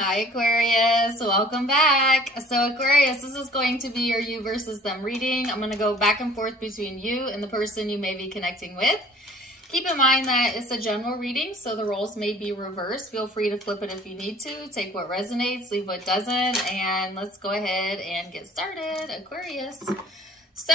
Hi Aquarius, welcome back. So Aquarius, this is going to be your you versus them reading. I'm going to go back and forth between you and the person you may be connecting with. Keep in mind that it's a general reading, so the roles may be reversed. Feel free to flip it if you need to. Take what resonates, leave what doesn't, and let's go ahead and get started, Aquarius. So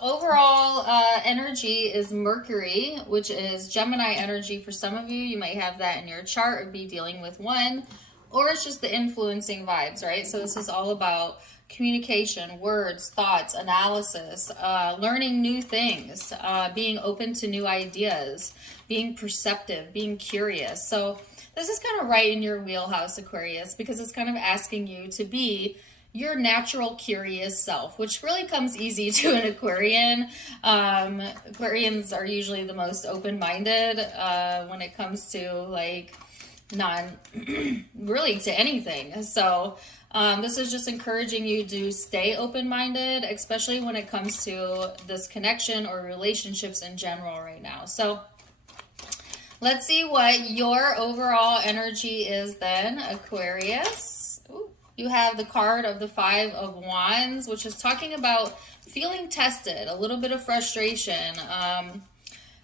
overall energy is Mercury, which is Gemini energy for some of you. You might have that in your chart or be dealing with one. Or it's just the influencing vibes, right? So this is all about communication, words, thoughts, analysis, learning new things, being open to new ideas, being perceptive, being curious. So this is kind of right in your wheelhouse, Aquarius, because it's kind of asking you to be your natural curious self, which really comes easy to an Aquarian. Aquarians are usually the most open-minded when it comes to like really to anything. So this is just encouraging you to stay open-minded, especially when it comes to this connection or relationships in general right now. So let's see what your overall energy is then, Aquarius. Ooh, you have the card of the Five of Wands, which is talking about feeling tested, a little bit of frustration,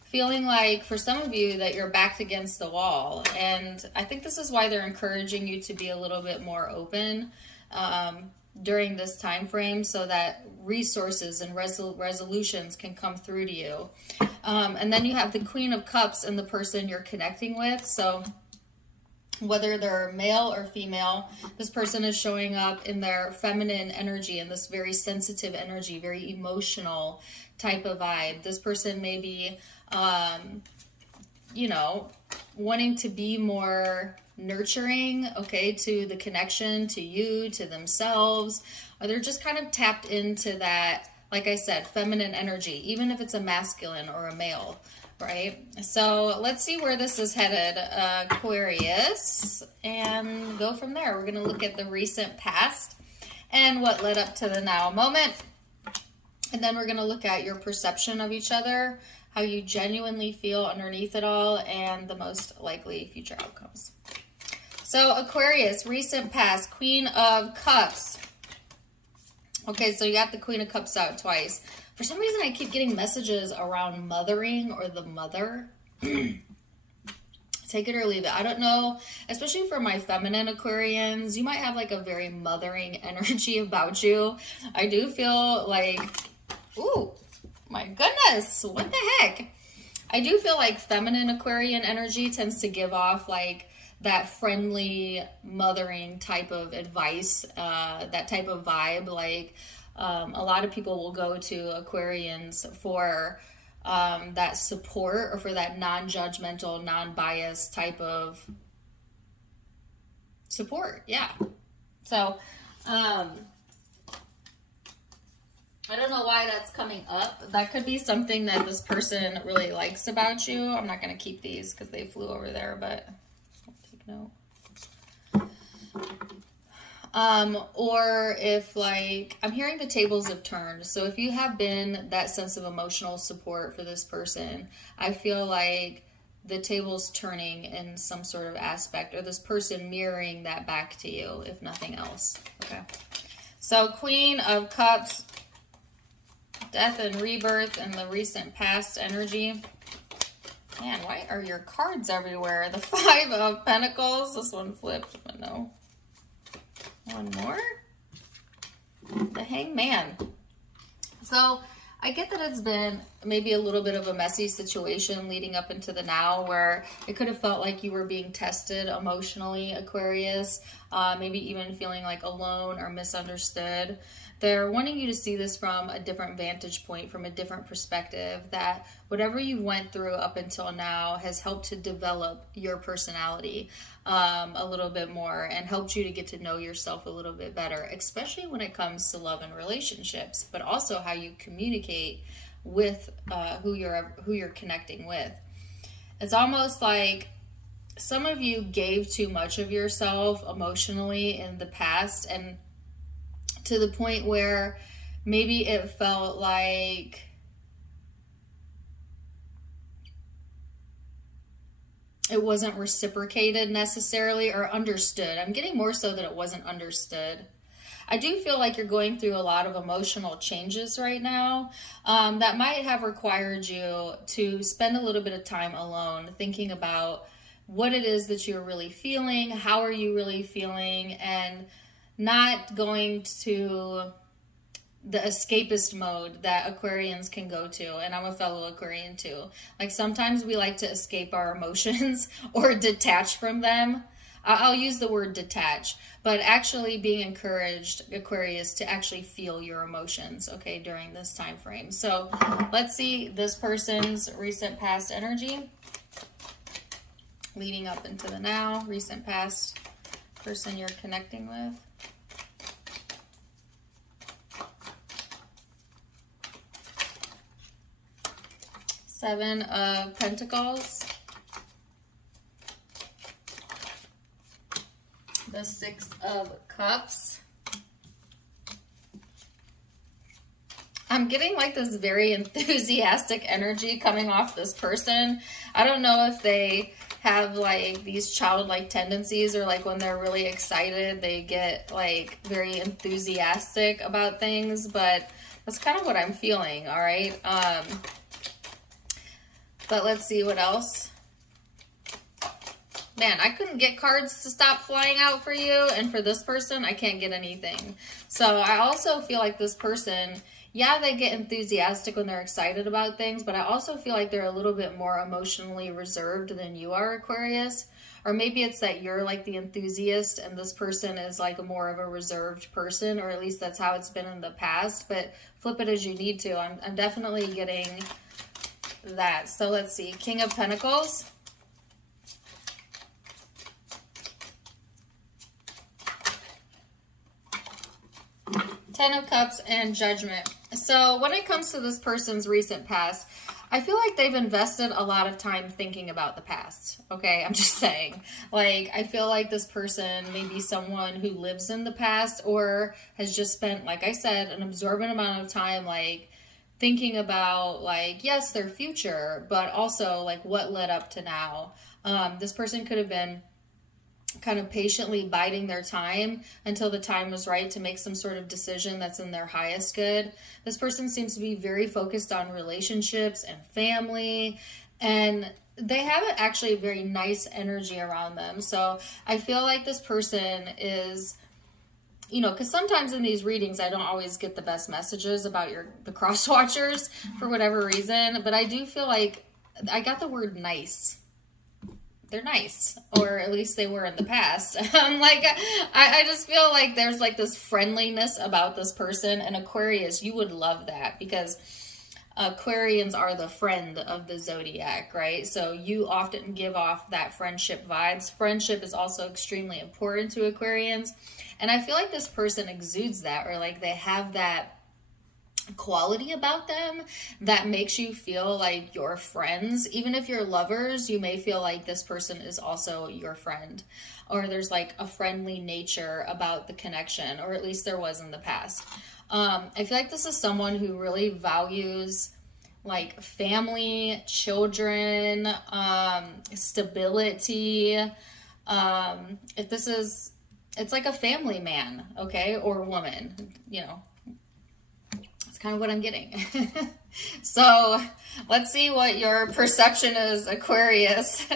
feeling like for some of you that you're backed against the wall. And I think this is why they're encouraging you to be a little bit more open during this time frame, so that resources and resolutions can come through to you. And then you have the Queen of Cups and the person you're connecting with. So whether they're male or female, this person is showing up in their feminine energy, in this very sensitive energy, very emotional type of vibe. This person may be wanting to be more nurturing, okay, to the connection, to you, to themselves, or they're just kind of tapped into that, like I said, feminine energy, even if it's a masculine or a male, right? So let's see where this is headed, Aquarius, and go from there. We're going to look at the recent past and what led up to the now moment. And then we're going to look at your perception of each other, how you genuinely feel underneath it all, and the most likely future outcomes. So Aquarius, recent past, Queen of Cups. Okay, so you got the Queen of Cups out twice. For some reason, I keep getting messages around mothering or the mother. Take it or leave it. I don't know, especially for my feminine Aquarians, you might have like a very mothering energy about you. I do feel like, ooh, my goodness, what the heck? I do feel like feminine Aquarian energy tends to give off like that friendly, mothering type of advice, that type of vibe. Like a lot of people will go to Aquarians for that support or for that non-judgmental, non-biased type of support. Yeah. So, I don't know why that's coming up. That could be something that this person really likes about you. I'm not going to keep these because they flew over there, but I'll take note. Or if like, I'm hearing the tables have turned. So if you have been that sense of emotional support for this person, I feel like the table's turning in some sort of aspect, or this person mirroring that back to you, if nothing else. Okay. So Queen of Cups, death and rebirth, and the recent past energy. Man, why are your cards everywhere? The Five of Pentacles. This one flipped, but no. One more. The Hangman. So I get that it's been maybe a little bit of a messy situation leading up into the now, where it could have felt like you were being tested emotionally, Aquarius, maybe even feeling like alone or misunderstood. They're wanting you to see this from a different vantage point, from a different perspective, that whatever you went through up until now has helped to develop your personality a little bit more, and helped you to get to know yourself a little bit better, especially when it comes to love and relationships, but also how you communicate with who you're connecting with. It's almost like some of you gave too much of yourself emotionally in the past, and to the point where maybe it felt like it wasn't reciprocated necessarily or understood. I'm getting more so that it wasn't understood. I do feel like you're going through a lot of emotional changes right now that might have required you to spend a little bit of time alone thinking about what it is that you're really feeling, how are you really feeling, and not going to the escapist mode that Aquarians can go to. And I'm a fellow Aquarian too. Like sometimes we like to escape our emotions or detach from them. I'll use the word detach, but actually being encouraged, Aquarius, to actually feel your emotions, okay, during this time frame. So let's see this person's recent past energy leading up into the now, recent past person you're connecting with. Seven of Pentacles. The Six of Cups. I'm getting like this very enthusiastic energy coming off this person. I don't know if they have like these childlike tendencies, or like when they're really excited, they get like very enthusiastic about things, but that's kind of what I'm feeling, all right? But let's see what else. Man, I couldn't get cards to stop flying out for you, and for this person, I can't get anything. So I also feel like this person, yeah, they get enthusiastic when they're excited about things, but I also feel like they're a little bit more emotionally reserved than you are, Aquarius. Or maybe it's that you're like the enthusiast and this person is like more of a reserved person, or at least that's how it's been in the past, but flip it as you need to. I'm definitely getting that. So let's see, King of Pentacles. Ten of Cups and Judgment. So when it comes to this person's recent past, I feel like they've invested a lot of time thinking about the past. Okay, I'm just saying. Like, I feel like this person may be someone who lives in the past or has just spent, like I said, an absorbent amount of time, like, thinking about, like, yes, their future, but also, like, what led up to now. This person could have been kind of patiently biding their time until the time was right to make some sort of decision that's in their highest good. This person seems to be very focused on relationships and family, and they have actually a very nice energy around them. So I feel like this person is, you know, because sometimes in these readings, I don't always get the best messages about the cross watchers for whatever reason, but I do feel like I got the word nice. They're nice, or at least they were in the past. Like, I just feel like there's like this friendliness about this person, and Aquarius, you would love that because Aquarians are the friend of the zodiac, right? So you often give off that friendship vibes. Friendship is also extremely important to Aquarians, and I feel like this person exudes that, or like they have that quality about them that makes you feel like you're friends. Even if you're lovers, you may feel like this person is also your friend, or there's like a friendly nature about the connection, or at least there was in the past. I feel like this is someone who really values like family, children, stability. It's like a family man, okay, or woman, you know. Kind of what I'm getting. So let's see what your perception is, Aquarius,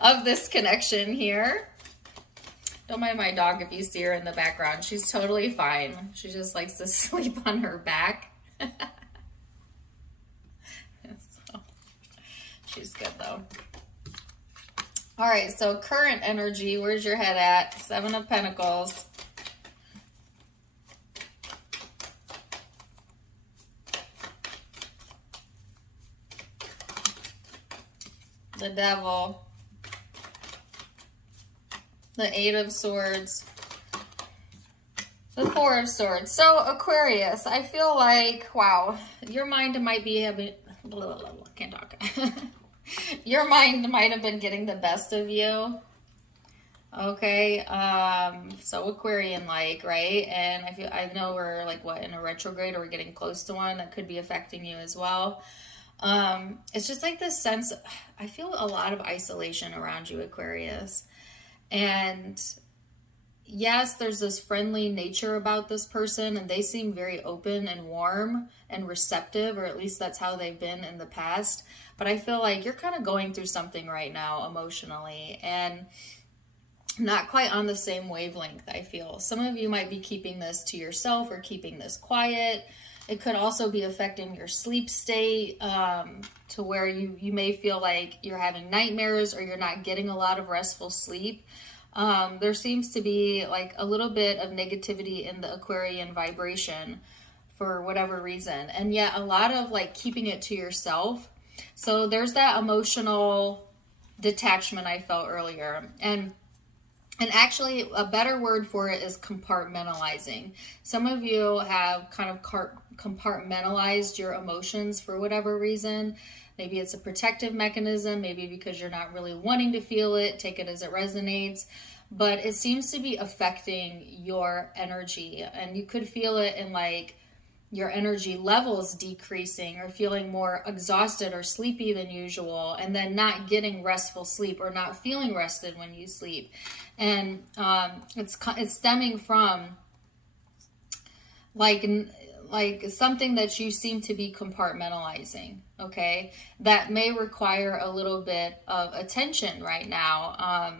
of this connection here. Don't mind my dog if you see her in the background. She's totally fine. She just likes to sleep on her back. So, she's good though. All right, so current energy, where's your head at? Seven of Pentacles. The Devil, the Eight of Swords, the Four of Swords. So Aquarius, I feel like, wow, your mind might be having, can't talk. Your mind might have been getting the best of you. Okay, so Aquarian-like, right? And I know we're like, what, in a retrograde, or we're getting close to one that could be affecting you as well. It's just like this sense, I feel a lot of isolation around you, Aquarius. And yes, there's this friendly nature about this person, and they seem very open and warm and receptive, or at least that's how they've been in the past. But I feel like you're kind of going through something right now emotionally, and not quite on the same wavelength, I feel. Some of you might be keeping this to yourself or keeping this quiet. It could also be affecting your sleep state, to where you may feel like you're having nightmares or you're not getting a lot of restful sleep. There seems to be like a little bit of negativity in the Aquarian vibration for whatever reason. And yet a lot of like keeping it to yourself. So there's that emotional detachment I felt earlier. And actually, a better word for it is compartmentalizing. Some of you have kind of compartmentalized your emotions for whatever reason. Maybe it's a protective mechanism, maybe because you're not really wanting to feel it, take it as it resonates. But it seems to be affecting your energy. And you could feel it in like your energy levels decreasing, or feeling more exhausted or sleepy than usual, and then not getting restful sleep or not feeling rested when you sleep. And it's stemming from like something that you seem to be compartmentalizing, okay? That may require a little bit of attention right now.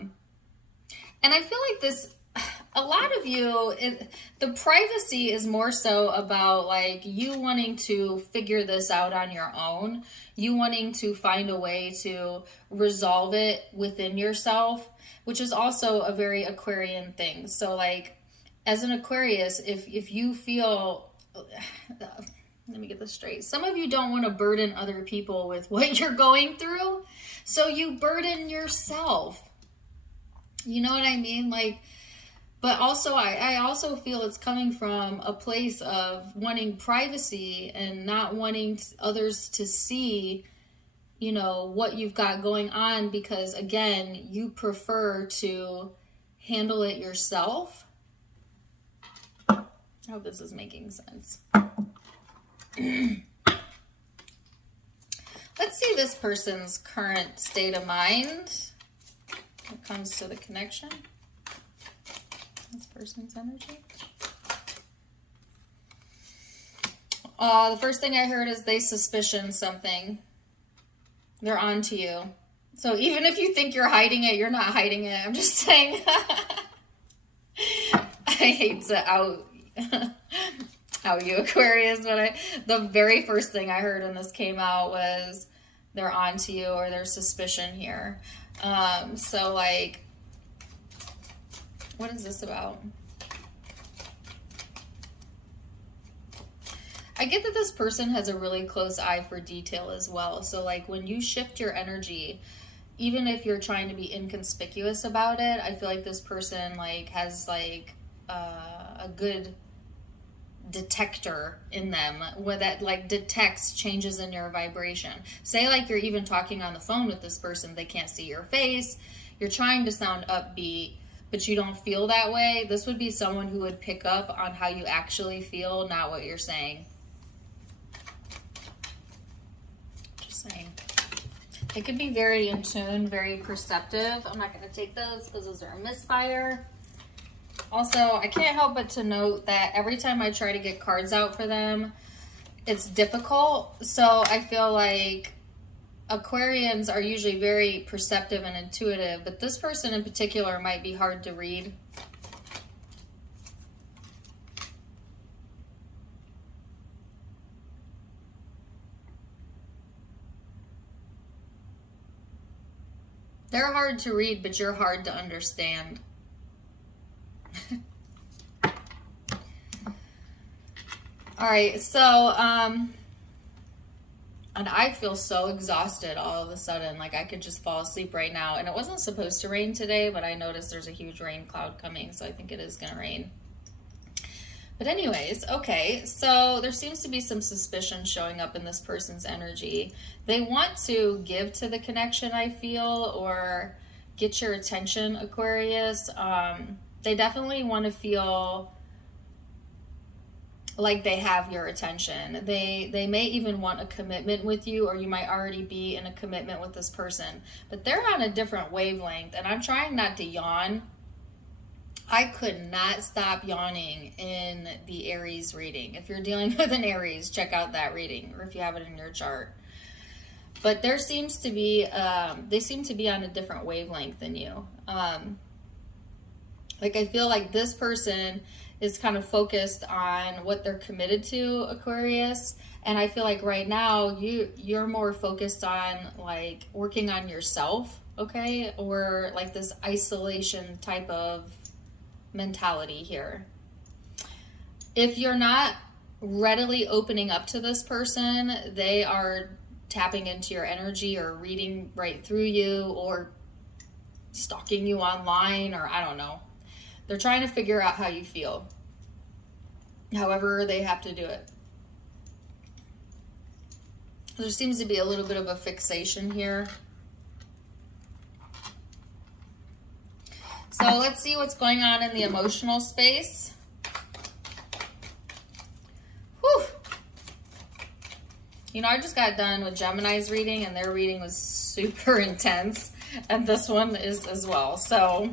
And I feel like this, a lot of you, the privacy is more so about like you wanting to figure this out on your own, you wanting to find a way to resolve it within yourself, which is also a very Aquarian thing. So like as an Aquarius, if you feel, let me get this straight. Some of you don't want to burden other people with what you're going through, so you burden yourself. You know what I mean? Like, but also I also feel it's coming from a place of wanting privacy and not wanting others to see, you know, what you've got going on, because again, you prefer to handle it yourself. I hope this is making sense. Let's see this person's current state of mind when it comes to the connection. This person's energy. The first thing I heard is they suspicion something. They're on to you. So even if you think you're hiding it, you're not hiding it. I'm just saying. I hate to out you, Aquarius, but the very first thing I heard when this came out was they're on to you, or there's suspicion here. So like, what is this about? I get that this person has a really close eye for detail as well. So like when you shift your energy, even if you're trying to be inconspicuous about it, I feel like this person like has like a good detector in them where that like detects changes in your vibration. Say like you're even talking on the phone with this person, they can't see your face, you're trying to sound upbeat, but you don't feel that way. This would be someone who would pick up on how you actually feel, not what you're saying. Just saying. They could be very in tune, very perceptive. I'm not going to take those because those are a misfire. Also, I can't help but to note that every time I try to get cards out for them, it's difficult. So I feel like Aquarians are usually very perceptive and intuitive, but this person in particular might be hard to read. They're hard to read, but you're hard to understand. All right, so, and I feel so exhausted all of a sudden, like I could just fall asleep right now. And it wasn't supposed to rain today, but I noticed there's a huge rain cloud coming, so I think it is gonna rain. But anyways, okay, so there seems to be some suspicion showing up in this person's energy. They want to give to the connection, I feel, or get your attention, Aquarius. They definitely want to feel like they have your attention. They may even want a commitment with you, or you might already be in a commitment with this person. But they're on a different wavelength, and I'm trying not to yawn. I could not stop yawning in the Aries reading. If you're dealing with an Aries, check out that reading, or if you have it in your chart. But there seems to be, they seem to be on a different wavelength than you. Like I feel like this person is kind of focused on what they're committed to, Aquarius. And I feel like right now you're more focused on like working on yourself, okay? Or like this isolation type of mentality here. If you're not readily opening up to this person, they are tapping into your energy or reading right through you or stalking you online, or I don't know. They're trying to figure out how you feel. However they have to do it. There seems to be a little bit of a fixation here. So let's see what's going on in the emotional space. Whew. You know, I just got done with Gemini's reading, and their reading was super intense. And this one is as well. So,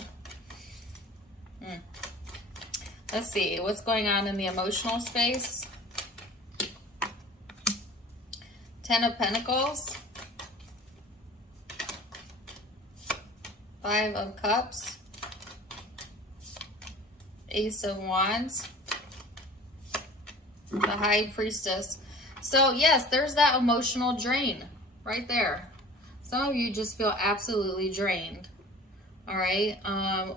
let's see what's going on in the emotional space. 10 of Pentacles. 5 of Cups. Ace of Wands. The High Priestess. So yes, there's that emotional drain right there. Some of you just feel absolutely drained. All right.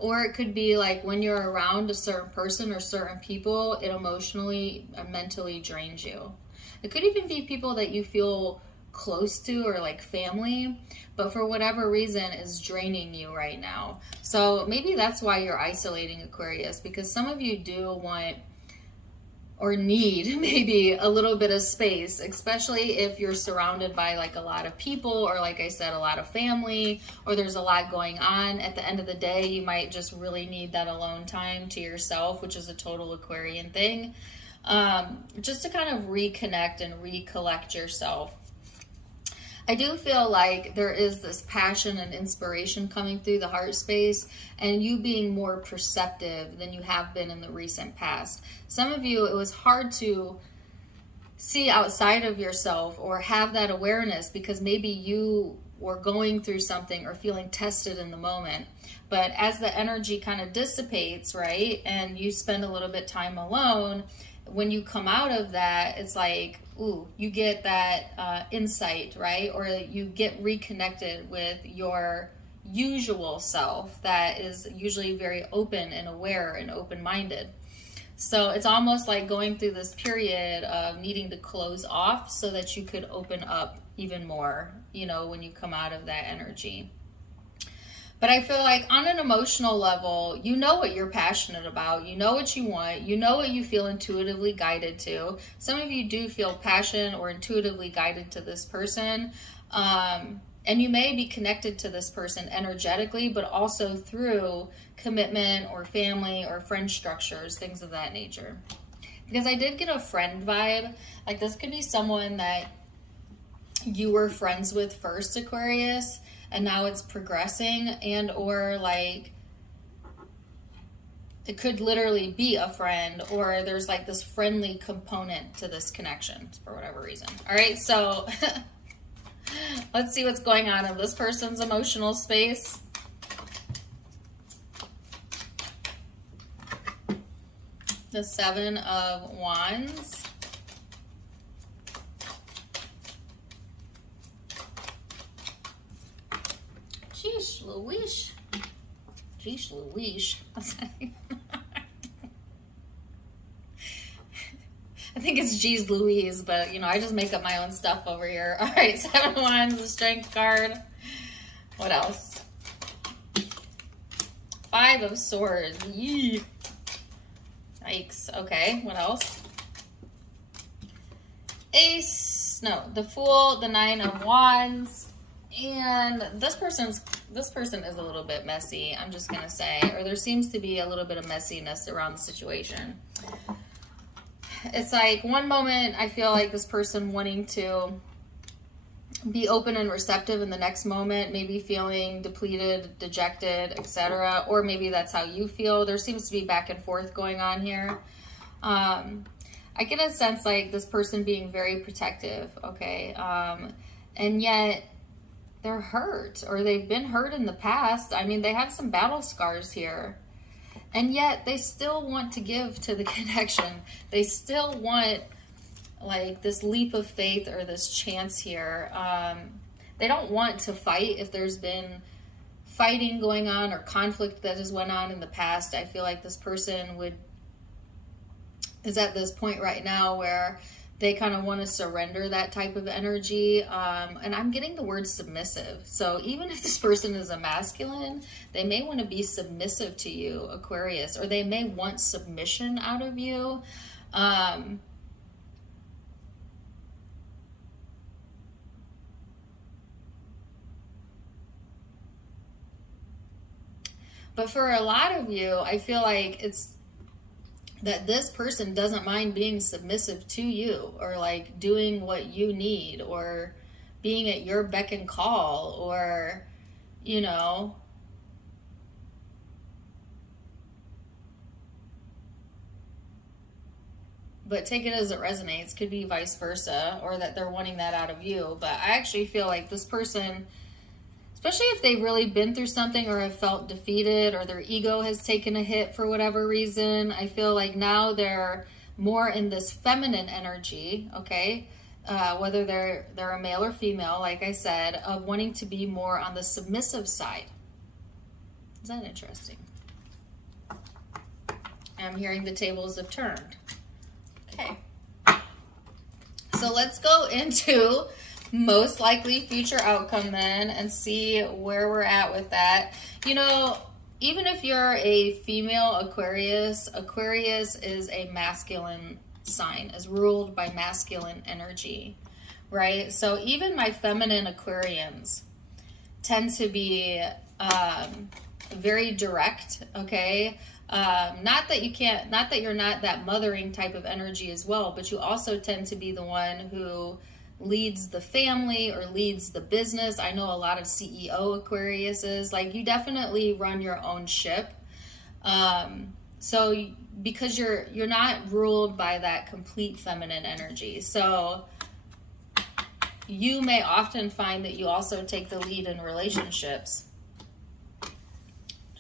Or it could be like when you're around a certain person or certain people, it emotionally and mentally drains you. It could even be people that you feel close to or like family, but for whatever reason is draining you right now. So maybe that's why you're isolating, Aquarius, because some of you do want or need maybe a little bit of space, especially if you're surrounded by like a lot of people, or like I said, a lot of family, or there's a lot going on. At the end of the day, you might just really need that alone time to yourself, which is a total Aquarian thing, just to kind of reconnect and recollect yourself. I do feel like there is this passion and inspiration coming through the heart space, and you being more perceptive than you have been in the recent past. Some of you, it was hard to see outside of yourself or have that awareness because maybe you were going through something or feeling tested in the moment. But as the energy kind of dissipates, right, and you spend a little bit time alone, when you come out of that, it's like, ooh, you get that insight, right? Or you get reconnected with your usual self that is usually very open and aware and open-minded. So it's almost like going through this period of needing to close off so that you could open up even more, you know, when you come out of that energy. But I feel like on an emotional level, you know what you're passionate about. You know what you want. You know what you feel intuitively guided to. Some of you do feel passion or intuitively guided to this person. And you may be connected to this person energetically, but also through commitment or family or friend structures, things of that nature. Because I did get a friend vibe. Like this could be someone that you were friends with first, Aquarius, and now it's progressing, and or like it could literally be a friend, or there's like this friendly component to this connection for whatever reason. All right, so let's see what's going on in this person's emotional space. The 7 of Wands. Jeez Louise. Jeez Louise. I think it's Jeez Louise, but you know, I just make up my own stuff over here. All right, 7 of Wands, the Strength card. What else? 5 of Swords. Yee. Yikes. Okay, what else? Ace. No, the Fool, the 9 of Wands. And this person is a little bit messy, I'm just gonna say, or there seems to be a little bit of messiness around the situation. it's like one moment I feel like this person wanting to be open and receptive, in the next moment maybe feeling depleted, dejected, etc. Or maybe that's how you feel. There seems to be back and forth going on here. I get a sense like this person being very protective, okay? And yet they're hurt, or they've been hurt in the past. I mean, they have some battle scars here. And yet they still want to give to the connection. They still want like this leap of faith or this chance here. They don't want to fight. If there's been fighting going on or conflict that has went on in the past, I feel like this person is at this point right now where they kind of want to surrender that type of energy. And I'm getting the word submissive. So even if this person is a masculine, they may want to be submissive to you, Aquarius, or they may want submission out of you. But for a lot of you, I feel like it's that this person doesn't mind being submissive to you, or like doing what you need, or being at your beck and call, or, you know, but take it as it resonates. Could be vice versa, or that they're wanting that out of you. But I actually feel like this person, especially if they've really been through something or have felt defeated, or their ego has taken a hit for whatever reason, I feel like now they're more in this feminine energy, okay? Whether they're a male or female, like I said, of wanting to be more on the submissive side. Is that interesting? I'm hearing the tables have turned. Okay. So let's go into most likely future outcome then and see where we're at with that. You know, even if you're a female Aquarius, Aquarius is a masculine sign, is ruled by masculine energy, right? So even my feminine Aquarians tend to be very direct, okay? Not that you're not that mothering type of energy as well, but you also tend to be the one who leads the family or leads the business. I know a lot of CEO Aquariuses, like you definitely run your own ship. So because you're not ruled by that complete feminine energy. So you may often find that you also take the lead in relationships.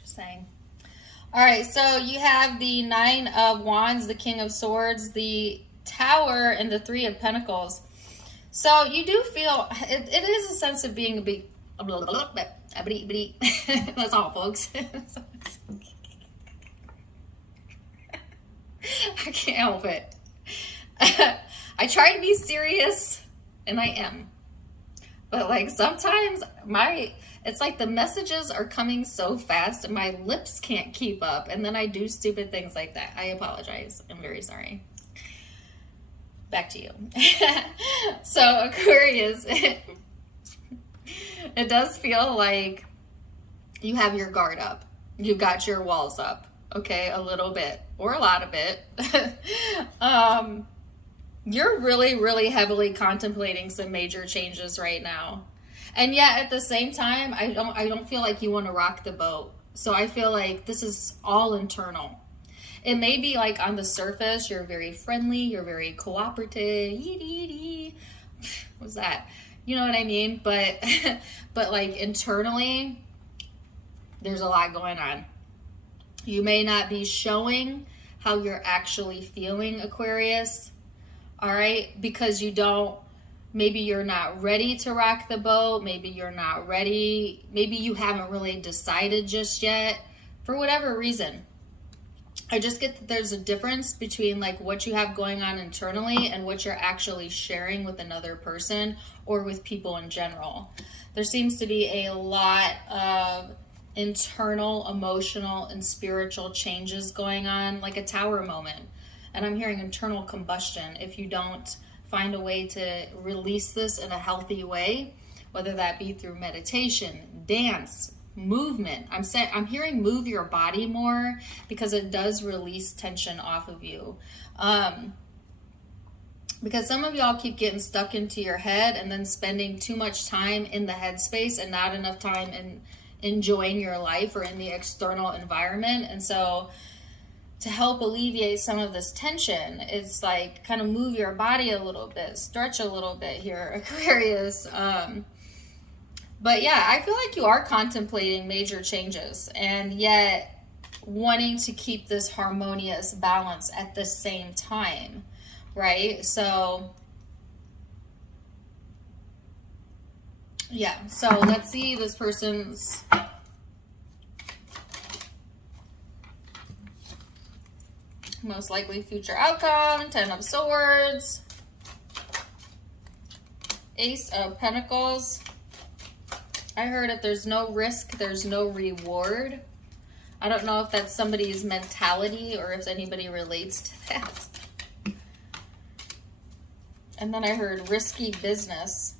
Just saying. All right, so you have the Nine of Wands, the King of Swords, the Tower, and the Three of Pentacles. So you do feel, it is a sense of being a big, that's all, folks. I can't help it. I try to be serious, and I am. But like sometimes it's like the messages are coming so fast, and my lips can't keep up, and then I do stupid things like that. I apologize. I'm very sorry. Back to you. So Aquarius, it does feel like you have your guard up. You've got your walls up, okay, a little bit or a lot of it. You're really, really heavily contemplating some major changes right now. And yet at the same time, I don't feel like you want to rock the boat. So I feel like this is all internal. It may be like on the surface, you're very friendly, you're very cooperative. What's that? You know what I mean? But like internally, there's a lot going on. You may not be showing how you're actually feeling, Aquarius. All right? Because maybe you're not ready to rock the boat. Maybe you're not ready. Maybe you haven't really decided just yet for whatever reason. I just get that there's a difference between like what you have going on internally and what you're actually sharing with another person or with people in general. There seems to be a lot of internal, emotional, and spiritual changes going on, like a tower moment. And I'm hearing internal combustion if you don't find a way to release this in a healthy way, whether that be through meditation, dance, movement. I'm hearing move your body more because it does release tension off of you. Because some of y'all keep getting stuck into your head and then spending too much time in the headspace and not enough time in enjoying your life or in the external environment. And so to help alleviate some of this tension, it's like kind of move your body a little bit, stretch a little bit here, Aquarius. But yeah, I feel like you are contemplating major changes and yet wanting to keep this harmonious balance at the same time, right? So yeah, so let's see this person's most likely future outcome. 10 of Swords, Ace of Pentacles. I heard if there's no risk, there's no reward. I don't know if that's somebody's mentality or if anybody relates to that. And then I heard risky business.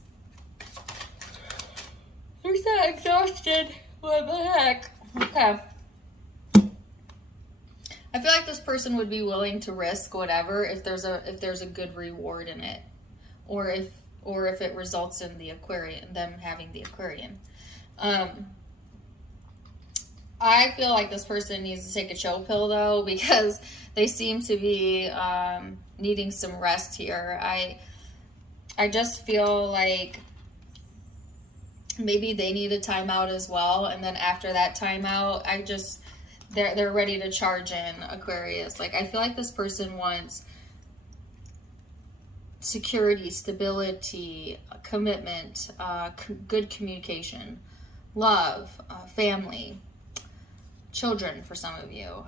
There's that exhaustion. What the heck? Okay. I feel like this person would be willing to risk whatever if there's a good reward in it, or if it results in the Aquarian, them having the Aquarian. I feel like this person needs to take a chill pill though, because they seem to be needing some rest here. I just feel like maybe they need a timeout as well, and then after that timeout, they're ready to charge in, Aquarius. Like, I feel like this person wants security, stability, commitment, good communication, love, family, children for some of you,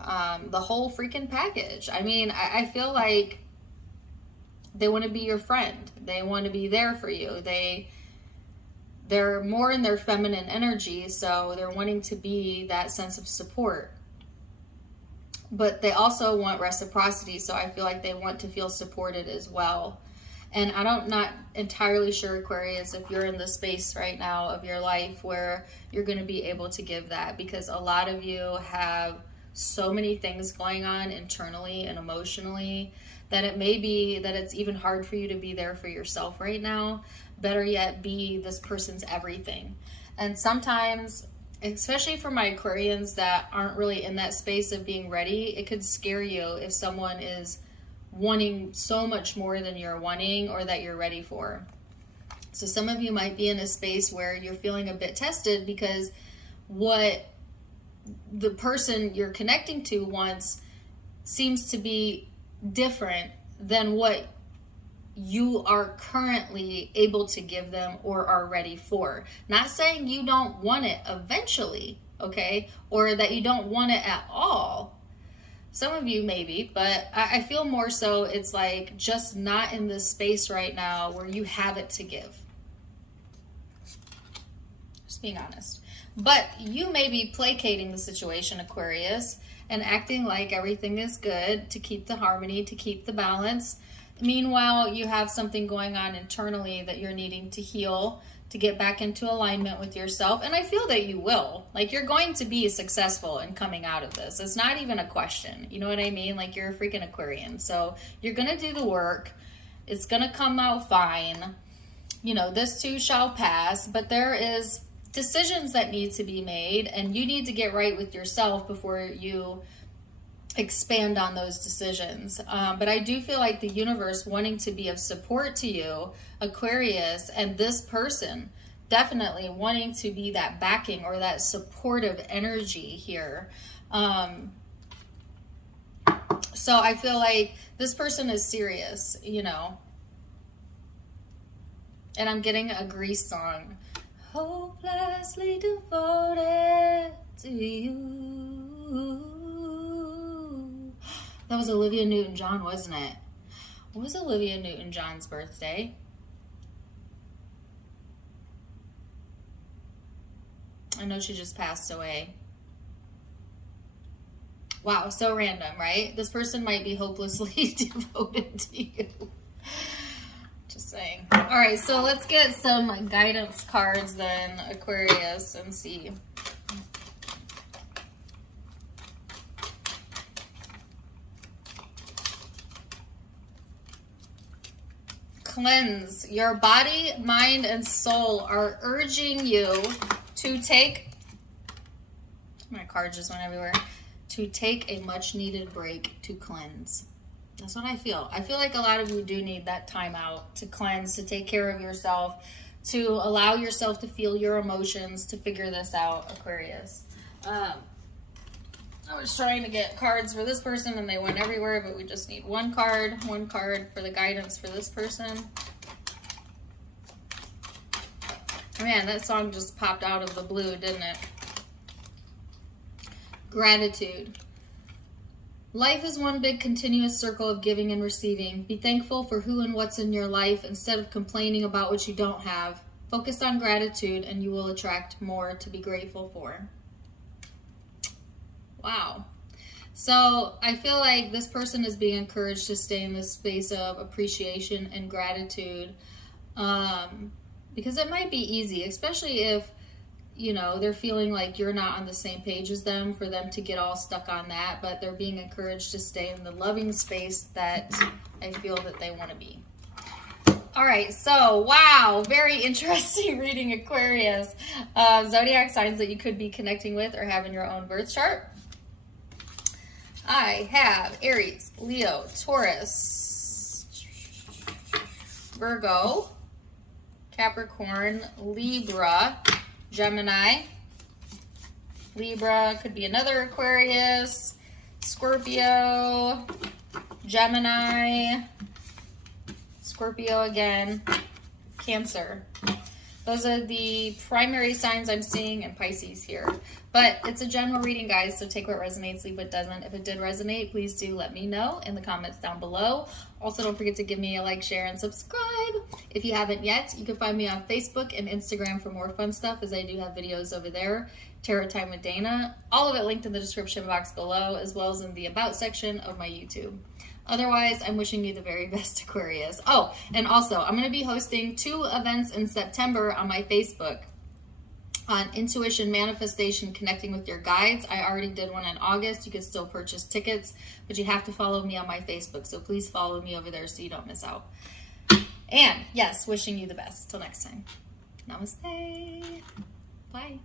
the whole freaking package. I mean, I feel like they want to be your friend. They want to be there for you. They're more in their feminine energy, so they're wanting to be that sense of support. But they also want reciprocity, so I feel like they want to feel supported as well. And I'm not entirely sure, Aquarius, if you're in the space right now of your life where you're going to be able to give that, because a lot of you have so many things going on internally and emotionally that it may be that it's even hard for you to be there for yourself right now. Better yet, be this person's everything. And sometimes, especially for my Aquarians that aren't really in that space of being ready, it could scare you if someone is wanting so much more than you're wanting or that you're ready for. So some of you might be in a space where you're feeling a bit tested because what the person you're connecting to wants seems to be different than what you are currently able to give them or are ready for. Not saying you don't want it eventually, okay? Or that you don't want it at all. Some of you maybe, but I feel more so it's like just not in this space right now where you have it to give. Just being honest. But you may be placating the situation, Aquarius, and acting like everything is good to keep the harmony, to keep the balance. Meanwhile, you have something going on internally that you're needing to heal, to get back into alignment with yourself. And I feel that you will. Like, you're going to be successful in coming out of this. It's not even a question. You know what I mean? Like, you're a freaking Aquarian. So you're going to do the work. It's going to come out fine. You know, this too shall pass. But there is decisions that need to be made. And you need to get right with yourself before you expand on those decisions. But I do feel like the universe wanting to be of support to you, Aquarius, and this person definitely wanting to be that backing or that supportive energy here. So I feel like this person is serious, you know. And I'm getting a Grease song. Hopelessly devoted to you. That was Olivia Newton-John, wasn't it? What was Olivia Newton-John's birthday? I know she just passed away. Wow, so random, right? This person might be hopelessly devoted to you. Just saying. All right, so let's get some guidance cards then, Aquarius, and see. cleanse. Your body, mind, and soul are urging you to take, my card just went everywhere, to take a much needed break to cleanse. That's what I feel. I feel like a lot of you do need that time out to cleanse, to take care of yourself, to allow yourself to feel your emotions, to figure this out, Aquarius. I was trying to get cards for this person and they went everywhere, but we just need one card for the guidance for this person. Man, that song just popped out of the blue, didn't it? Gratitude. Life is one big continuous circle of giving and receiving. Be thankful for who and what's in your life instead of complaining about what you don't have. Focus on gratitude and you will attract more to be grateful for. Wow. So I feel like this person is being encouraged to stay in this space of appreciation and gratitude, because it might be easy, especially if, you know, they're feeling like you're not on the same page as them, for them to get all stuck on that, but they're being encouraged to stay in the loving space that I feel that they want to be. All right, so wow, very interesting reading, Aquarius. Zodiac signs that you could be connecting with or have in your own birth chart. I have Aries, Leo, Taurus, Virgo, Capricorn, Libra, Gemini. Libra could be another Aquarius, Scorpio, Gemini, Scorpio again, Cancer. Those are the primary signs I'm seeing, and Pisces here. But it's a general reading, guys, so take what resonates, leave what doesn't. If it did resonate, please do let me know in the comments down below. Also, don't forget to give me a like, share, and subscribe. If you haven't yet, you can find me on Facebook and Instagram for more fun stuff, as I do have videos over there. Tarot Time with Dana. All of it linked in the description box below, as well as in the About section of my YouTube. Otherwise, I'm wishing you the very best, Aquarius. Oh, and also, I'm going to be hosting 2 events in September on my Facebook on intuition, manifestation, connecting with your guides. I already did one in August. You can still purchase tickets, but you have to follow me on my Facebook. So please follow me over there so you don't miss out. And yes, wishing you the best. Till next time. Namaste. Bye.